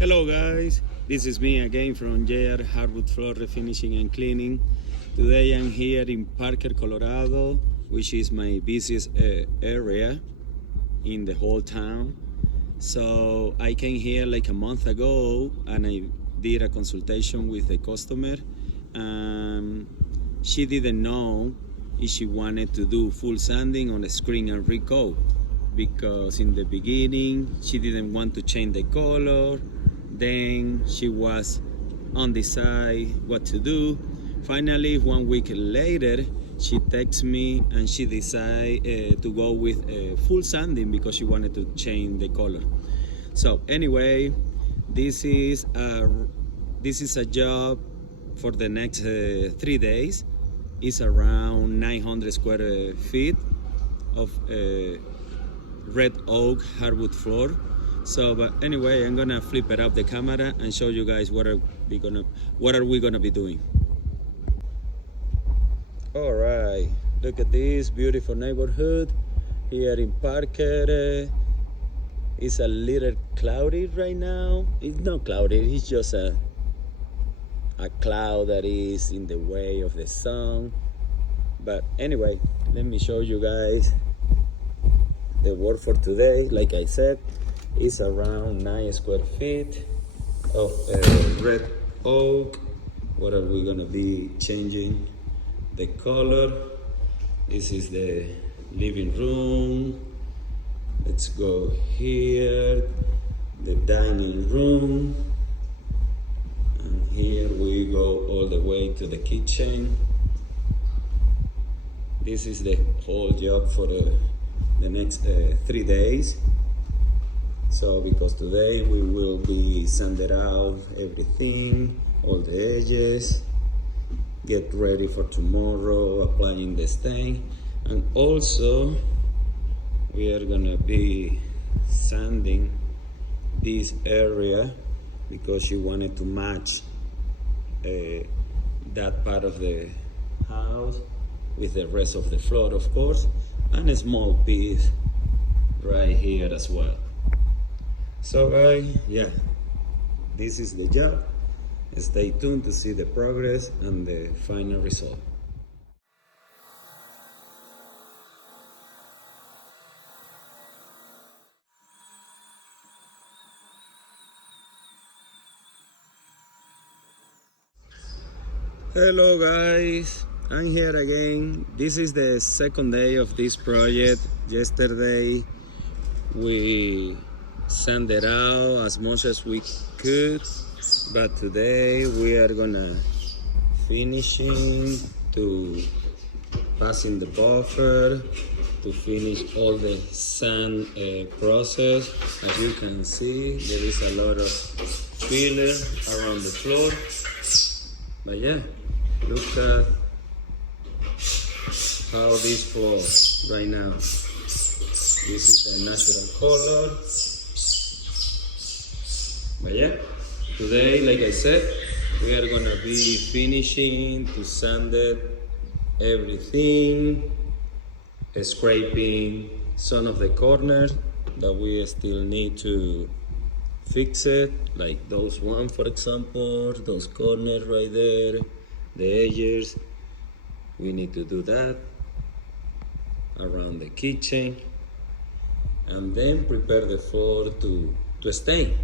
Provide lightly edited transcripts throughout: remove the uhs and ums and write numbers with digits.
Hello guys, this is me again from 𝐬𝐮𝐸 Hardwood Floor Refinishing and Cleaning. Today I'm here in Parker, Colorado, which is my busiest area in the whole town. So I came here like a month ago and I did a consultation with the customer. She didn't know if she wanted to do full sanding on the screen and recoat, because in the beginning she didn't want to change the color. Then she was undecided what to do. Finally, 1 week later, she texted me and she decided to go with full sanding because she wanted to change the color. So anyway, this is a job for the next 3 days. It's around 900 square feet of red oak hardwood floor. So, but anyway, I'm gonna flip it up the camera and show you guys what are we gonna be doing. All right, look at this beautiful neighborhood here in Parker. It's a little cloudy right now. It's not cloudy, it's just a cloud that is in the way of the sun. But anyway, let me show you guys the work for today. Like I said, it's around 9 square feet of red oak. What are we gonna be changing the color? This is the living room. Let's go here, the dining room, and here we go all the way to the kitchen. This is the whole job for the next 3 days. So because today we will be sanding out everything, all the edges, get ready for tomorrow, applying the stain, and also we are gonna be sanding this area because she wanted to match that part of the house with the rest of the floor, of course, and a small piece right here as well. So guys, yeah, this is the job. Stay tuned to see the progress and the final result. Hello guys, I'm here again. This is the second day of this project. Yesterday we sanded out as much as we could, but today we are gonna finishing to passing the buffer to finish all the sand process. As you can see, there is a lot of filler around the floor, but yeah, look at how this flows right now. This is the natural color. But yeah, today, like I said, we are gonna be finishing to sand everything, scraping some of the corners that we still need to fix it, like those one, for example, those corners right there, the edges. We need to do that around the kitchen, and then prepare the floor to stain.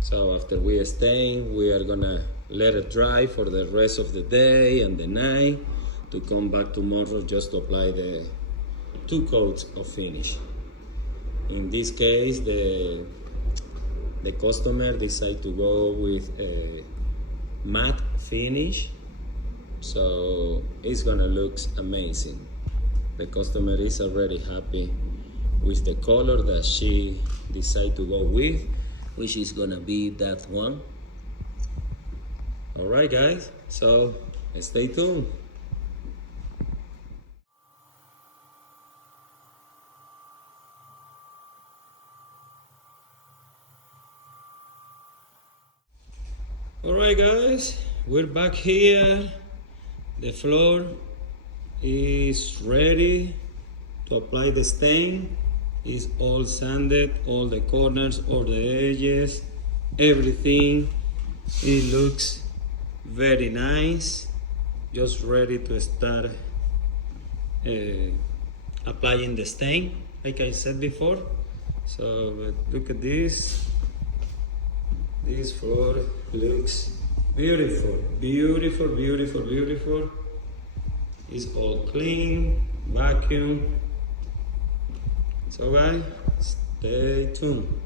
So after we stain, we are gonna let it dry for the rest of the day and the night to come back tomorrow just to apply the 2 coats of finish. In this case, the customer decided to go with a matte finish, so it's gonna look amazing. The customer is already happy with the color that she decided to go with, which is gonna be that one. All right guys, so stay tuned. All right guys, we're back here. The floor is ready to apply the stain. It's all sanded, all the corners, all the edges. everything. It looks very nice. Just ready to start applying the stain, like I said before. So look at this. This floor looks beautiful, beautiful, beautiful, beautiful. It's all clean, vacuum. So guys, stay tuned.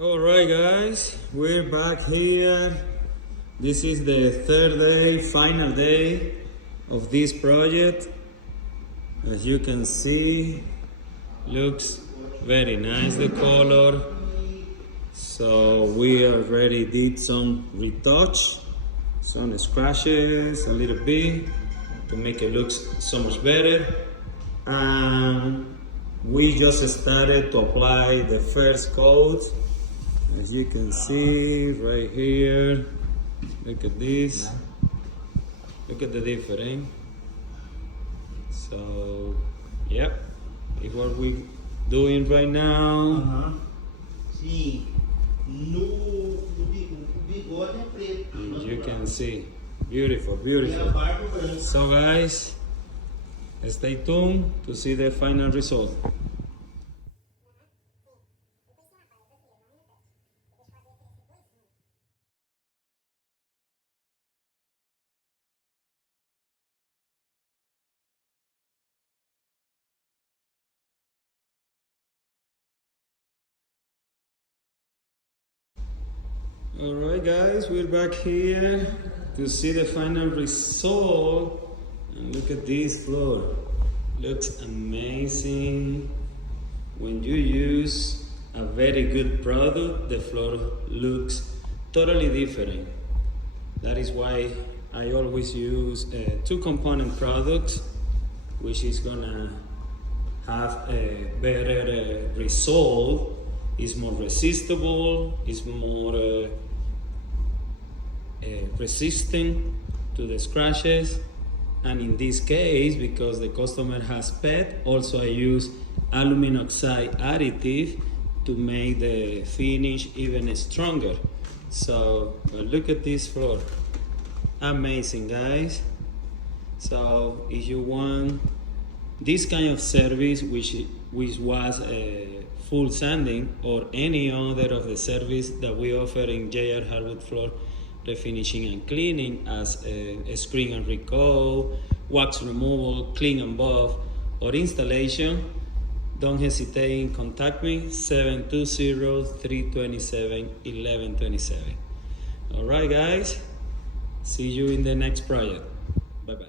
Alright guys, we're back here. This is the third day, final day of this project. As you can see, looks very nice, the color. So we already did some retouch, some scratches a little bit to make it look so much better. And we just started to apply the first coat. As you can see right here, look at this, look at the difference. So, yep, it's what we're doing right now. As you can see, beautiful, beautiful. So guys, stay tuned to see the final result. Alright guys, we're back here to see the final result. And look at this floor. Looks amazing. When you use a very good product, the floor looks totally different. That is why I always use two component products, which is gonna have a better result. It's more resistible, it's more resistant to the scratches. And in this case, because the customer has PET, also I use aluminum oxide additive to make the finish even stronger. So look at this floor, amazing guys. So if you want this kind of service, which was a full sanding or any other of the service that we offer in JR Hardwood Floor Refinishing and Cleaning, as a screen and recall, wax removal, clean and buff, or installation, don't hesitate in contact me, 720-327-1127. All right guys, see you in the next project. Bye bye.